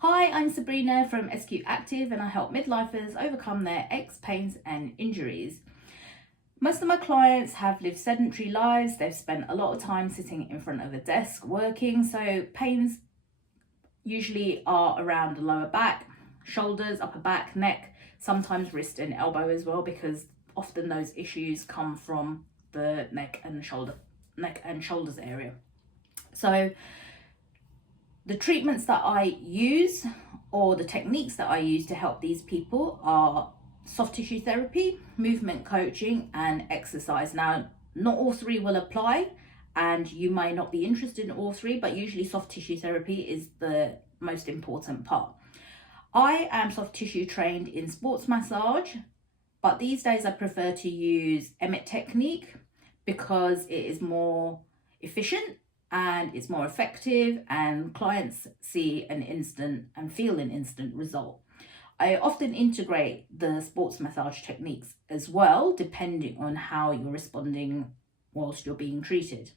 Hi, I'm Sabrina from SQ Active and I help midlifers overcome their aches, pains and injuries. Most of my clients have lived sedentary lives. They've spent a lot of time sitting in front of a desk working, so pains usually are around the lower back, shoulders, upper back, neck, sometimes wrist and elbow as well, because often those issues come from the neck and shoulders area. So the treatments that I use or the techniques that I use to help these people are soft tissue therapy, movement coaching and exercise. Now, not all three will apply and you may not be interested in all three, but usually soft tissue therapy is the most important part. I am soft tissue trained in sports massage, but these days I prefer to use Emmett technique because it is more efficient and it's more effective and clients see an instant and feel an instant result. I often integrate the sports massage techniques as well, depending on how you're responding whilst you're being treated.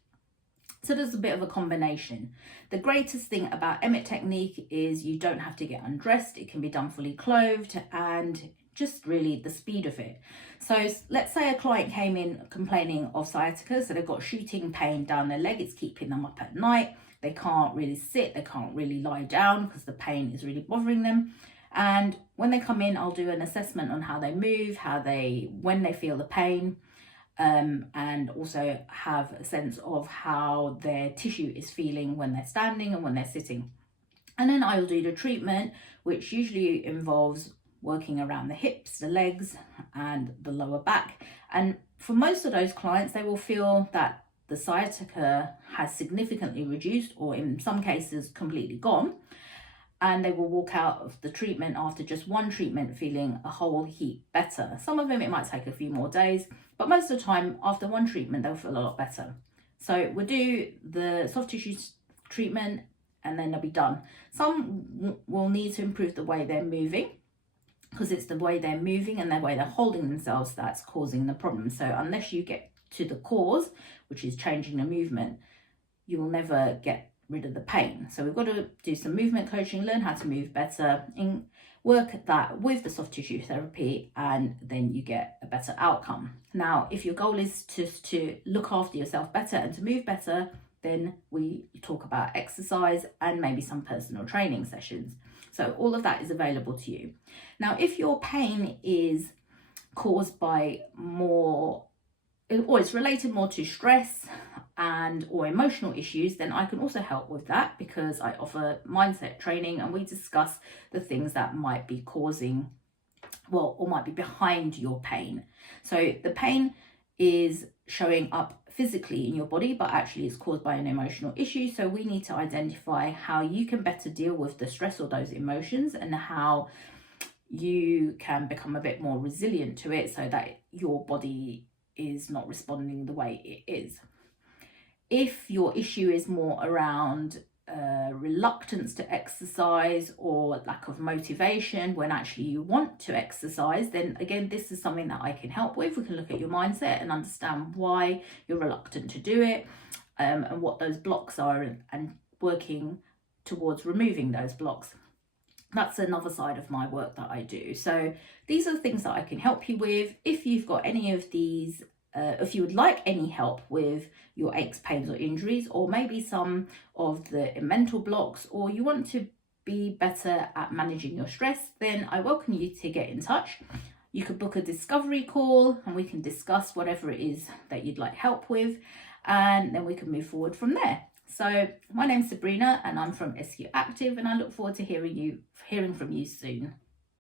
So there's a bit of a combination. The greatest thing about Emmett technique is you don't have to get undressed. It can be done fully clothed and just really the speed of it. So let's say a client came in complaining of sciatica, so they've got shooting pain down their leg, it's keeping them up at night, they can't really sit, they can't really lie down because the pain is really bothering them. And when they come in, I'll do an assessment on how they move, when they feel the pain, and also have a sense of how their tissue is feeling when they're standing and when they're sitting. And then I'll do the treatment, which usually involves working around the hips, the legs and the lower back. And for most of those clients, they will feel that the sciatica has significantly reduced or in some cases completely gone. And they will walk out of the treatment after just one treatment feeling a whole heap better. Some of them, it might take a few more days, but most of the time after one treatment, they'll feel a lot better. So we'll do the soft tissue treatment and then they'll be done. Some will need to improve the way they're moving, because it's the way they're moving and the way they're holding themselves that's causing the problem. So unless you get to the cause, which is changing the movement, you will never get rid of the pain. So we've got to do some movement coaching, learn how to move better, and work that with the soft tissue therapy, and then you get a better outcome. Now, if your goal is just to look after yourself better and to move better, then we talk about exercise and maybe some personal training sessions. So all of that is available to you. Now, if your pain is caused by or it's related more to stress or emotional issues, then I can also help with that because I offer mindset training and we discuss the things that might be causing, or might be behind your pain. So the pain is showing up physically in your body, but actually it's caused by an emotional issue. So we need to identify how you can better deal with the stress or those emotions and how you can become a bit more resilient to it so that your body is not responding the way it is. If your issue is more around reluctance to exercise or lack of motivation when actually you want to exercise, then again, this is something that I can help with. We can look at your mindset and understand why you're reluctant to do it, and what those blocks are, and working towards removing those blocks. That's another side of my work that I do. So these are the things that I can help you with. If you've got any of these, if you would like any help with your aches, pains or injuries, or maybe some of the mental blocks, or you want to be better at managing your stress, then I welcome you to get in touch. You could book a discovery call and we can discuss whatever it is that you'd like help with, and then we can move forward from there. So my name's Sabrina and I'm from SQ Active, and I look forward to hearing from you soon.